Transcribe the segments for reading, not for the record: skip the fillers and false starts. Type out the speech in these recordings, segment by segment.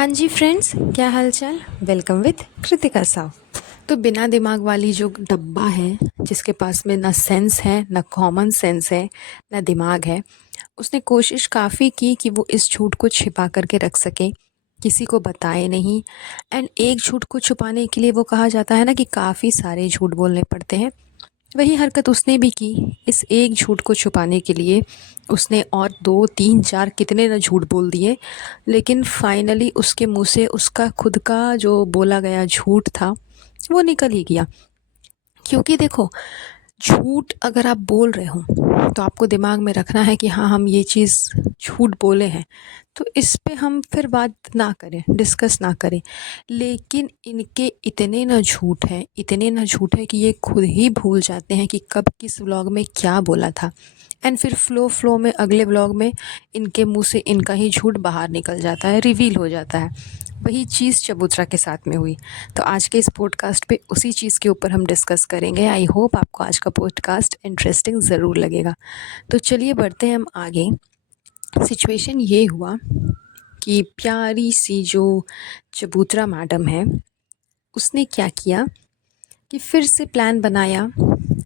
हाँ जी फ्रेंड्स, क्या हालचाल। Welcome with Kritika Sao. तो बिना दिमाग वाली जो डब्बा है, जिसके पास में ना सेंस है, ना कॉमन सेंस है, ना दिमाग है, उसने कोशिश काफ़ी की कि वो इस झूठ को छिपा करके रख सके, किसी को बताए नहीं। एंड एक झूठ को छुपाने के लिए वो कहा जाता है ना कि काफ़ी सारे झूठ बोलने पड़ते हैं। वही हरकत उसने भी की। इस एक झूठ को छुपाने के लिए उसने और 2, 3, 4 कितने न झूठ बोल दिए, लेकिन फाइनली उसके मुँह से उसका खुद का जो बोला गया झूठ था, वो निकल ही गया। क्योंकि देखो, झूठ अगर आप बोल रहे हो तो आपको दिमाग में रखना है कि हाँ, हम ये चीज़ झूठ बोले हैं, तो इस पे हम फिर बात ना करें, डिस्कस ना करें। लेकिन इनके इतने ना झूठ हैं, इतने ना झूठ है कि ये खुद ही भूल जाते हैं कि कब किस व्लॉग में क्या बोला था। एंड फिर फ़्लो में अगले व्लॉग में इनके मुँह से इनका ही झूठ बाहर निकल जाता है, रिवील हो जाता है। वही चीज़ चबूतरा के साथ में हुई। तो आज के इस पॉडकास्ट पे उसी चीज़ के ऊपर हम डिस्कस करेंगे। आई होप आपको आज का पॉडकास्ट इंटरेस्टिंग ज़रूर लगेगा। तो चलिए बढ़ते हैं हम आगे। सिचुएशन ये हुआ कि प्यारी सी जो चबूतरा मैडम है, उसने क्या किया कि फिर से प्लान बनाया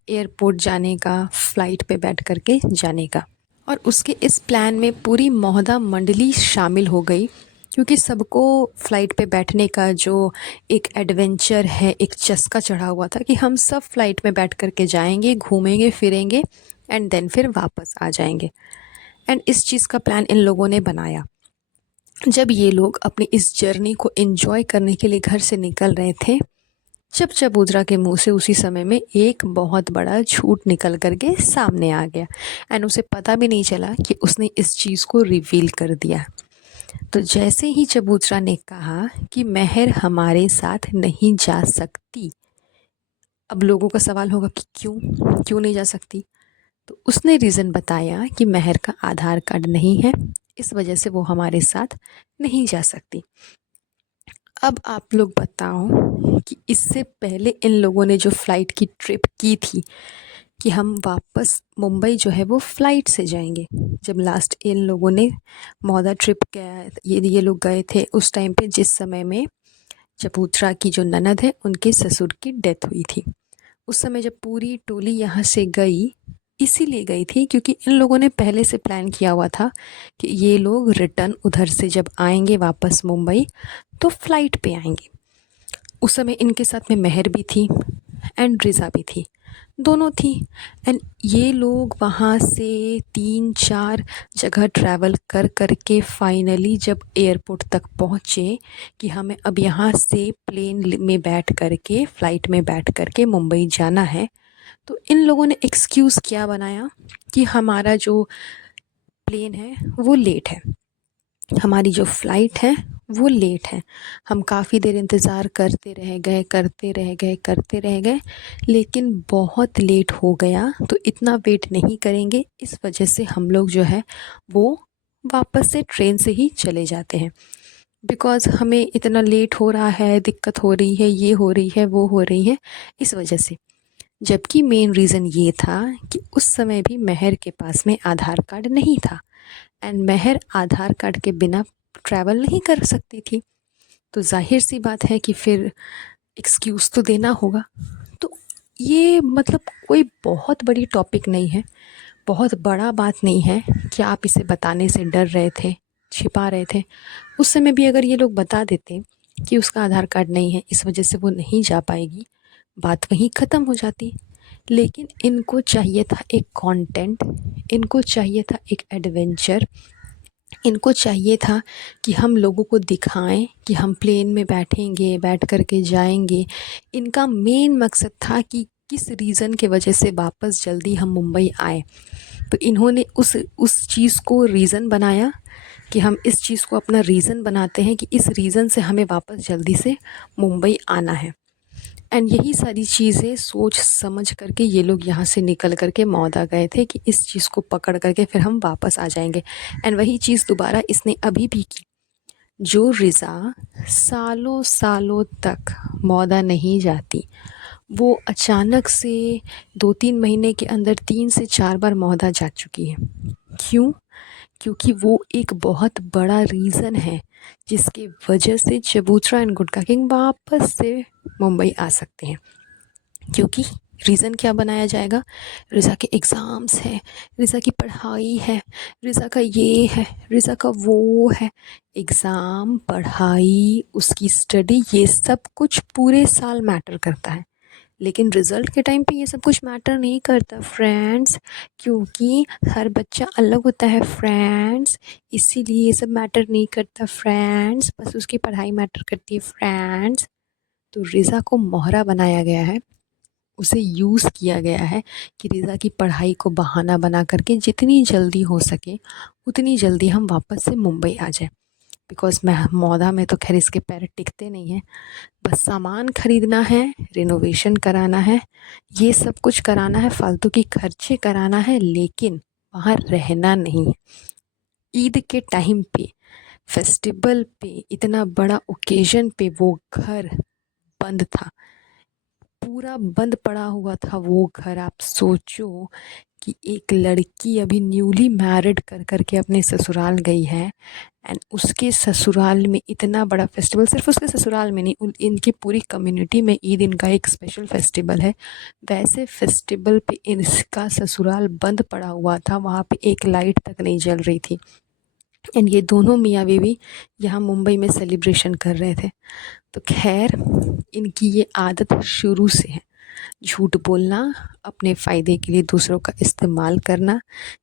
एयरपोर्ट जाने का, फ़्लाइट पे बैठ कर के जाने का। और उसके इस प्लान में पूरी मोहदा मंडली शामिल हो गई, क्योंकि सबको फ़्लाइट पे बैठने का जो एक एडवेंचर है, एक चस्का चढ़ा हुआ था कि हम सब फ़्लाइट में बैठ कर के जाएंगे, घूमेंगे फिरेंगे एंड देन फिर वापस आ जाएंगे। एंड इस चीज़ का प्लान इन लोगों ने बनाया। जब ये लोग अपनी इस जर्नी को एंजॉय करने के लिए घर से निकल रहे थे, जब चबूतरा के मुंह से उसी समय में एक बहुत बड़ा झूठ निकल करके सामने आ गया। एंड उसे पता भी नहीं चला कि उसने इस चीज़ को रिवील कर दिया। तो जैसे ही चबूतरा ने कहा कि महर हमारे साथ नहीं जा सकती, अब लोगों का सवाल होगा कि क्यों क्यों नहीं जा सकती। तो उसने रीज़न बताया कि महर का आधार कार्ड नहीं है, इस वजह से वो हमारे साथ नहीं जा सकती। अब आप लोग बताओ कि इससे पहले इन लोगों ने जो फ़्लाइट की ट्रिप की थी कि हम वापस मुंबई जो है वो फ़्लाइट से जाएंगे। जब लास्ट इन लोगों ने मौदा ट्रिप गया, ये लोग गए थे उस टाइम पे जिस समय में चबूतरा की जो ननद है उनके ससुर की डेथ हुई थी। उस समय जब पूरी टोली यहाँ से गई, इसीलिए गई थी क्योंकि इन लोगों ने पहले से प्लान किया हुआ था कि ये लोग रिटर्न उधर से जब आएंगे वापस मुंबई तो फ़्लाइट पे आएंगे। उस समय इनके साथ में महर भी थी एंड रिज़ा भी थी, दोनों थी। एंड ये लोग वहाँ से 3-4 जगह ट्रैवल कर कर के फाइनली जब एयरपोर्ट तक पहुँचे कि हमें अब यहाँ से प्लेन में बैठ कर के, फ़्लाइट में बैठ कर के मुंबई जाना है, तो इन लोगों ने एक्सक्यूज़ क्या बनाया कि हमारा जो प्लेन है वो लेट है, हमारी जो फ़्लाइट है वो लेट है। हम काफ़ी देर इंतज़ार करते रह गए, लेकिन बहुत लेट हो गया, तो इतना वेट नहीं करेंगे, इस वजह से हम लोग जो है वो वापस से ट्रेन से ही चले जाते हैं। बिकॉज़ हमें इतना लेट हो रहा है, दिक्कत हो रही है, ये हो रही है, वो हो रही है, इस वजह से। जबकि मेन रीज़न ये था कि उस समय भी महर के पास में आधार कार्ड नहीं था एंड महर आधार कार्ड के बिना ट्रैवल नहीं कर सकती थी। तो ज़ाहिर सी बात है कि फिर एक्सक्यूज़ तो देना होगा। तो ये मतलब कोई बहुत बड़ी टॉपिक नहीं है, बहुत बड़ा बात नहीं है कि आप इसे बताने से डर रहे थे, छिपा रहे थे। उस समय भी अगर ये लोग बता देते कि उसका आधार कार्ड नहीं है, इस वजह से वो नहीं जा पाएगी, बात वहीं ख़त्म हो जाती। लेकिन इनको चाहिए था एक कंटेंट, इनको चाहिए था एक एडवेंचर, इनको चाहिए था कि हम लोगों को दिखाएं कि हम प्लेन में बैठेंगे, बैठ कर के जाएंगे। इनका मेन मकसद था कि किस रीज़न के वजह से वापस जल्दी हम मुंबई आए। तो इन्होंने उस चीज़ को रीज़न बनाया कि हम इस चीज़ को अपना रीज़न बनाते हैं कि इस रीज़न से हमें वापस जल्दी से मुंबई आना है। एंड यही सारी चीज़ें सोच समझ करके ये लोग यहाँ से निकल कर के मौदा गए थे कि इस चीज़ को पकड़ करके फिर हम वापस आ जाएंगे। एंड वही चीज़ दोबारा इसने अभी भी की। जो रिज़ा सालों सालों तक मौदा नहीं जाती, वो अचानक से 2-3 महीने के अंदर 3 से 4 बार मौदा जा चुकी है। क्यों? क्योंकि वो एक बहुत बड़ा रीज़न है जिसकी वजह से चबूतरा एंड गुटखा किंग वापस से मुंबई आ सकते हैं। क्योंकि रीज़न क्या बनाया जाएगा, रिज़ा के एग्ज़ाम्स हैं, रिज़ा की पढ़ाई है, रिज़ा का ये है, रिज़ा का वो है। एग्ज़ाम, पढ़ाई, उसकी स्टडी, ये सब कुछ पूरे साल मैटर करता है। लेकिन रिज़ल्ट के टाइम पे ये सब कुछ मैटर नहीं करता फ्रेंड्स, क्योंकि हर बच्चा अलग होता है फ्रेंड्स। इसीलिए ये सब मैटर नहीं करता फ्रेंड्स, बस उसकी पढ़ाई मैटर करती है फ्रेंड्स। तो रिज़ा को मोहरा बनाया गया है, उसे यूज़ किया गया है कि रिज़ा की पढ़ाई को बहाना बना करके जितनी जल्दी हो सके उतनी जल्दी हम वापस से मुंबई आ जाएं। बिकॉज़ मैं मौदा में तो खैर इसके पैर टिकते नहीं हैं। बस सामान ख़रीदना है, रिनोवेशन कराना है, ये सब कुछ कराना है, फालतू की खर्चे कराना है, लेकिन वहाँ रहना नहीं है। ईद के टाइम पे, फेस्टिवल पे, इतना बड़ा ओकेज़न पे वो घर बंद था, पूरा बंद पड़ा हुआ था वो घर। आप सोचो कि एक लड़की अभी न्यूली मैरिड कर के अपने ससुराल गई है, एंड उसके ससुराल में इतना बड़ा फेस्टिवल, सिर्फ उसके ससुराल में नहीं, इनकी पूरी कम्युनिटी में ईद इनका एक स्पेशल फेस्टिवल है। वैसे फेस्टिवल पे इसका ससुराल बंद पड़ा हुआ था, वहाँ पे एक लाइट तक नहीं जल रही थी, एंड ये दोनों मियाँ बीवी यहाँ मुंबई में सेलिब्रेशन कर रहे थे। तो खैर, इनकी ये आदत शुरू से है, झूठ बोलना, अपने फ़ायदे के लिए दूसरों का इस्तेमाल करना,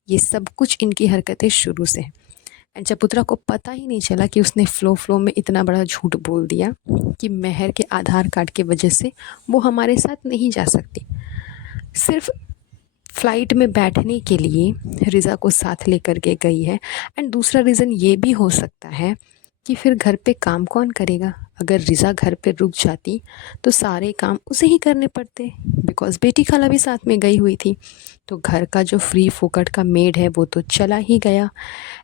ये सब कुछ इनकी हरकतें शुरू से हैं। एंड चबूतरा को पता ही नहीं चला कि उसने फ़्लो में इतना बड़ा झूठ बोल दिया कि मेहर के आधार कार्ड की वजह से वो हमारे साथ नहीं जा सकती। सिर्फ फ़्लाइट में बैठने के लिए रिज़ा को साथ लेकर के गई है। एंड दूसरा रीज़न ये भी हो सकता है कि फिर घर पे काम कौन करेगा। अगर रिज़ा घर पे रुक जाती तो सारे काम उसे ही करने पड़ते, बिकॉज़ बेटी खाला भी साथ में गई हुई थी। तो घर का जो फ्री फोकट का मेड है वो तो चला ही गया।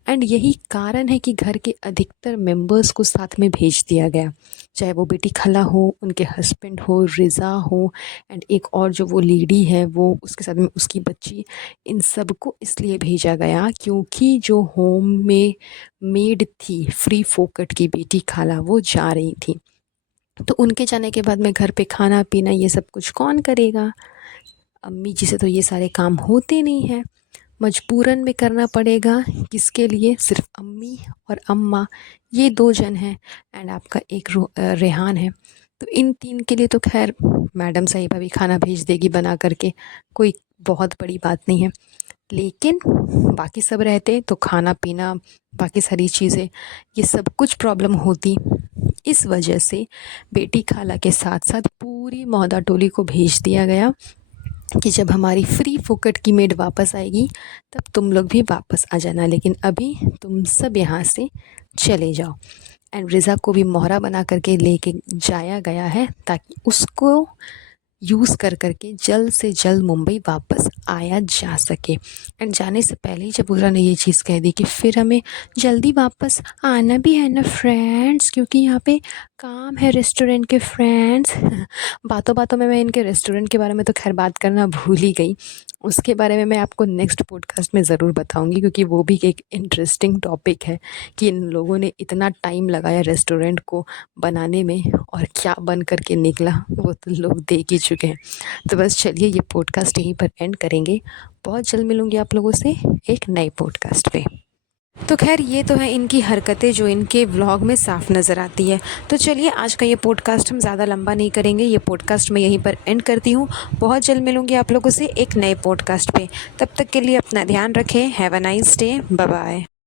एंड यही कारण है कि घर के अधिकतर मेंबर्स को साथ में भेज दिया गया, चाहे वो बेटी खाला हो, उनके हस्बैंड हो, रिज़ा हो, एंड एक और जो वो लेडी है वो उसके साथ में उसकी बच्ची। इन सब को इसलिए भेजा गया क्योंकि जो होम में मेड थी फ्री फोकट की बेटी खाला, वो जा रही थी। तो उनके जाने के बाद में घर पे खाना पीना ये सब कुछ कौन करेगा। अम्मी जी से तो ये सारे काम होते नहीं हैं, मजबूरन में करना पड़ेगा। किसके लिए, सिर्फ अम्मी और अम्मा, ये दो जन हैं, एंड आपका एक रेहान है। तो इन तीन के लिए तो खैर मैडम साहिबा भी खाना भेज देगी बना करके, कोई बहुत बड़ी बात नहीं है। लेकिन बाकी सब रहते तो खाना पीना, बाकी सारी चीज़ें, ये सब कुछ प्रॉब्लम होती। इस वजह से बेटी खाला के साथ साथ पूरी मौदा टोली को भेज दिया गया कि जब हमारी फ्री फोकट की मेड वापस आएगी तब तुम लोग भी वापस आ जाना, लेकिन अभी तुम सब यहाँ से चले जाओ। एंड रिज़ा को भी मोहरा बना करके लेके जाया गया है ताकि उसको यूज़ कर के जल्द से जल्द मुंबई वापस आया जा सके। एंड जाने से पहले ही चबूतरा ने ये चीज़ कह दी कि फिर हमें जल्दी वापस आना भी है ना फ्रेंड्स, क्योंकि यहाँ पे काम है रेस्टोरेंट के फ्रेंड्स। बातों बातों में मैं इनके रेस्टोरेंट के बारे में तो खैर बात करना भूल ही गई, उसके बारे में मैं आपको नेक्स्ट पॉडकास्ट में ज़रूर बताऊंगी, क्योंकि वो भी एक इंटरेस्टिंग टॉपिक है कि इन लोगों ने इतना टाइम लगाया रेस्टोरेंट को बनाने में और क्या बन करके निकला वो तो लोग देख ही चुके हैं। तो बस चलिए ये पॉडकास्ट यहीं पर एंड करेंगे। बहुत जल्द मिलूँगी आप लोगों से एक नए पॉडकास्ट पे। तो खैर ये तो है इनकी हरकतें जो इनके व्लॉग में साफ नज़र आती है। तो चलिए आज का ये पॉडकास्ट हम ज़्यादा लंबा नहीं करेंगे, ये पॉडकास्ट मैं यहीं पर एंड करती हूँ। बहुत जल्द मिलूँगी आप लोगों से एक नए पॉडकास्ट पे। तब तक के लिए अपना ध्यान रखें। Have a nice day, bye bye.